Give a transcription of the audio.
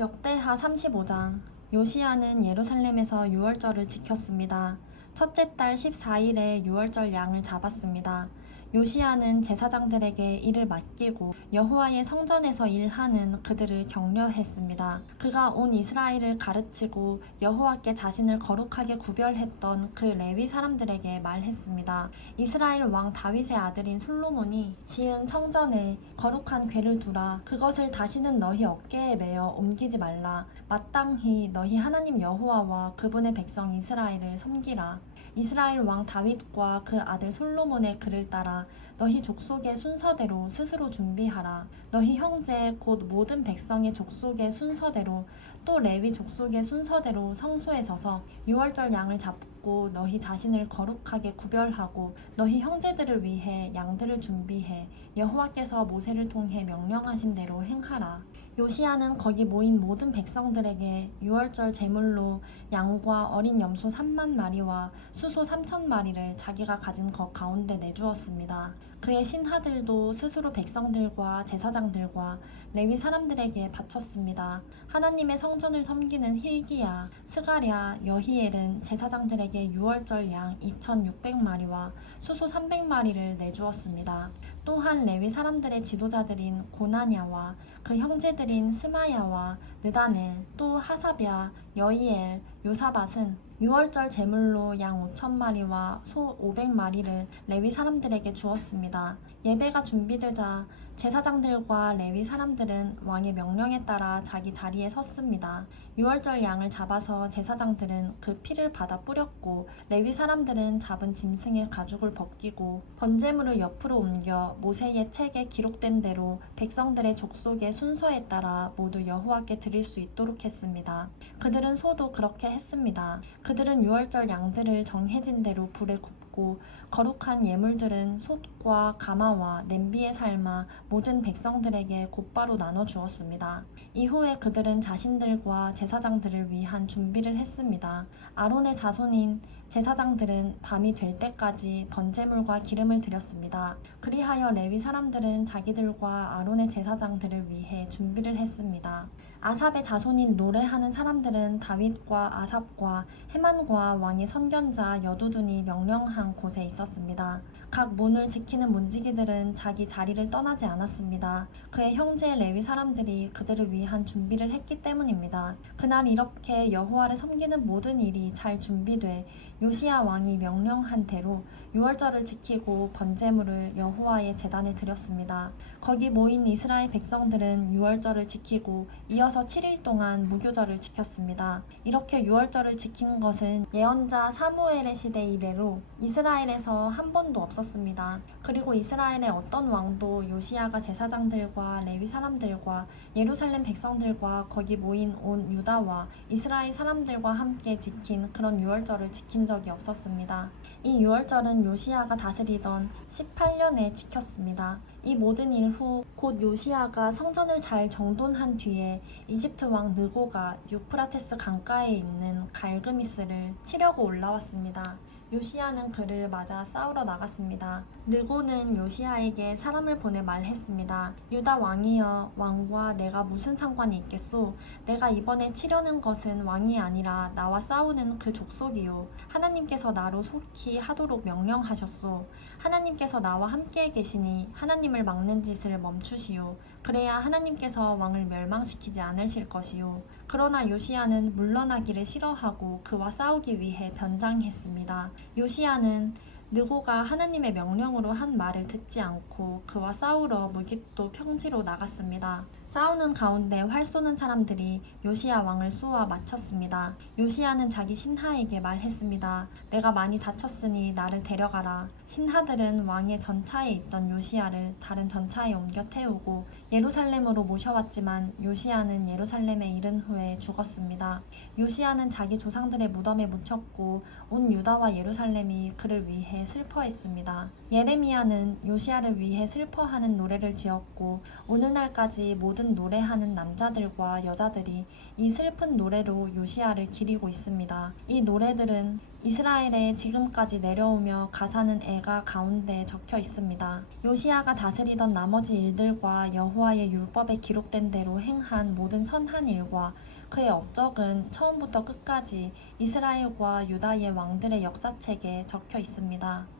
역대하 35장. 요시야는 예루살렘에서 유월절을 지켰습니다. 첫째 달 14일에 유월절 양을 잡았습니다. 요시야는 제사장들에게 이를 맡기고 여호와의 성전에서 일하는 그들을 격려했습니다. 그가 온 이스라엘을 가르치고 여호와께 자신을 거룩하게 구별했던 그 레위 사람들에게 말했습니다. 이스라엘 왕 다윗의 아들인 솔로몬이 지은 성전에 거룩한 궤를 두라. 그것을 다시는 너희 어깨에 메어 옮기지 말라. 마땅히 너희 하나님 여호와와 그분의 백성 이스라엘을 섬기라. 이스라엘 왕 다윗과 그 아들 솔로몬의 글을 따라 너희 족속의 순서대로 스스로 준비하라. 너희 형제 곧 모든 백성의 족속의 순서대로 또 레위 족속의 순서대로 성소에 서서 유월절 양을 잡고 너희 자신을 거룩하게 구별하고 너희 형제들을 위해 양들을 준비해 여호와께서 모세를 통해 명령하신 대로 행하라. 요시야는 거기 모인 모든 백성들에게 유월절 제물로 양과 어린 염소 3만 마리와 수소 3천 마리를 자기가 가진 것 가운데 내주었습니다. 그의 신하들도 스스로 백성들과 제사장들과 레위 사람들에게 바쳤습니다. 하나님의 성전을 섬기는 힐기야, 스가랴, 여히엘은 제사장들에게 유월절 양 2,600마리와 수소 300마리를 내주었습니다. 또한 레위 사람들의 지도자들인 고나냐와 그 형제들인 스마야와 느다넬, 또 하사랴, 여히엘, 요사밧은 유월절 제물로 양 5,000마리와 소 500마리를 레위 사람들에게 주었습니다. 예배가 준비되자 제사장들과 레위 사람들은 왕의 명령에 따라 자기 자리에 섰습니다. 유월절 양을 잡아서 제사장들은 그 피를 받아 뿌렸고 레위 사람들은 잡은 짐승의 가죽을 벗기고 번제물을 옆으로 옮겨 모세의 책에 기록된 대로 백성들의 족속의 순서에 따라 모두 여호와께 드릴 수 있도록 했습니다. 그들은 소도 그렇게 했습니다. 그들은 유월절 양들을 정해진 대로 불에 굽고 거룩한 예물들은 솥과 가마와 냄비에 삶아 모든 백성들에게 곧바로 나눠 주었습니다. 이후에 그들은 자신들과 제사장들을 위한 준비를 했습니다. 아론의 자손인 제사장들은 밤이 될 때까지 번제물과 기름을 드렸습니다. 그리하여 레위 사람들은 자기들과 아론의 제사장들을 위해 준비를 했습니다. 아삽의 자손인 노래하는 사람들은 다윗과 아삽과 헤만과 왕의 선견자 여두둔이 명령한 곳에 있었습니다. 각 문을 지키는 문지기들은 자기 자리를 떠나지 않았습니다. 그의 형제 레위 사람들이 그들을 위한 준비를 했기 때문입니다. 그날 이렇게 여호와를 섬기는 모든 일이 잘 준비돼 요시야 왕이 명령한 대로 유월절을 지키고 번제물을 여호와의 제단에 드렸습니다. 거기 모인 이스라엘 백성들은 유월절을 지키고 이어서 7일 동안 무교절을 지켰습니다. 이렇게 유월절을 지킨 것은 예언자 사무엘의 시대 이래로 이스라엘에서 한 번도 없었습니다. 그리고 이스라엘의 어떤 왕도 요시야가 제사장들과 레위 사람들과 예루살렘 백성들과 거기 모인 온 유다와 이스라엘 사람들과 함께 지킨 그런 유월절을 지킨 적이 없었습니다. 이 유월절은 요시야가 다스리던 18년에 지켰습니다. 이 모든 일 후 곧 요시야가 성전을 잘 정돈한 뒤에 이집트 왕 느고가 유프라테스 강가에 있는 갈그미스를 치려고 올라왔습니다. 요시야는 그를 맞아 싸우러 나갔습니다. 느고는 요시야에게 사람을 보내 말했습니다. 유다 왕이여, 왕과 내가 무슨 상관이 있겠소? 내가 이번에 치려는 것은 왕이 아니라 나와 싸우는 그 족속이요. 하나님께서 나로 속히 하도록 명령하셨소. 하나님께서 나와 함께 계시니 하나님을 막는 짓을 멈추시오. 그래야 하나님께서 왕을 멸망시키지 않으실 것이요. 그러나 요시야는 물러나기를 싫어하고 그와 싸우기 위해 변장했습니다. 요시야는 느고가 하나님의 명령으로 한 말을 듣지 않고 그와 싸우러 무깃도 평지로 나갔습니다. 싸우는 가운데 활 쏘는 사람들이 요시야 왕을 쏘아 마쳤습니다. 요시야는 자기 신하에게 말했습니다. 내가 많이 다쳤으니 나를 데려가라. 신하들은 왕의 전차에 있던 요시야를 다른 전차에 옮겨 태우고 예루살렘으로 모셔왔지만 요시야는 요루살렘에 이른 후에 죽었습니다. 요시야는 자기 조상들의 무덤에 묻혔고 온 유다와 예루살렘이 그를 위해 슬퍼했습니다. 예레미야는 요시야를 위해 슬퍼하는 노래를 지었고 오늘날까지 모든 노래하는 남자들과 여자들이 이 슬픈 노래로 요시야를 기리고 있습니다. 이 노래들은 이스라엘에 지금까지 내려오며 가사는 애가 가운데 적혀 있습니다. 요시야가 다스리던 나머지 일들과 여호와의 율법에 기록된 대로 행한 모든 선한 일과 그의 업적은 처음부터 끝까지 이스라엘과 유다의 왕들의 역사책에 적혀 있습니다.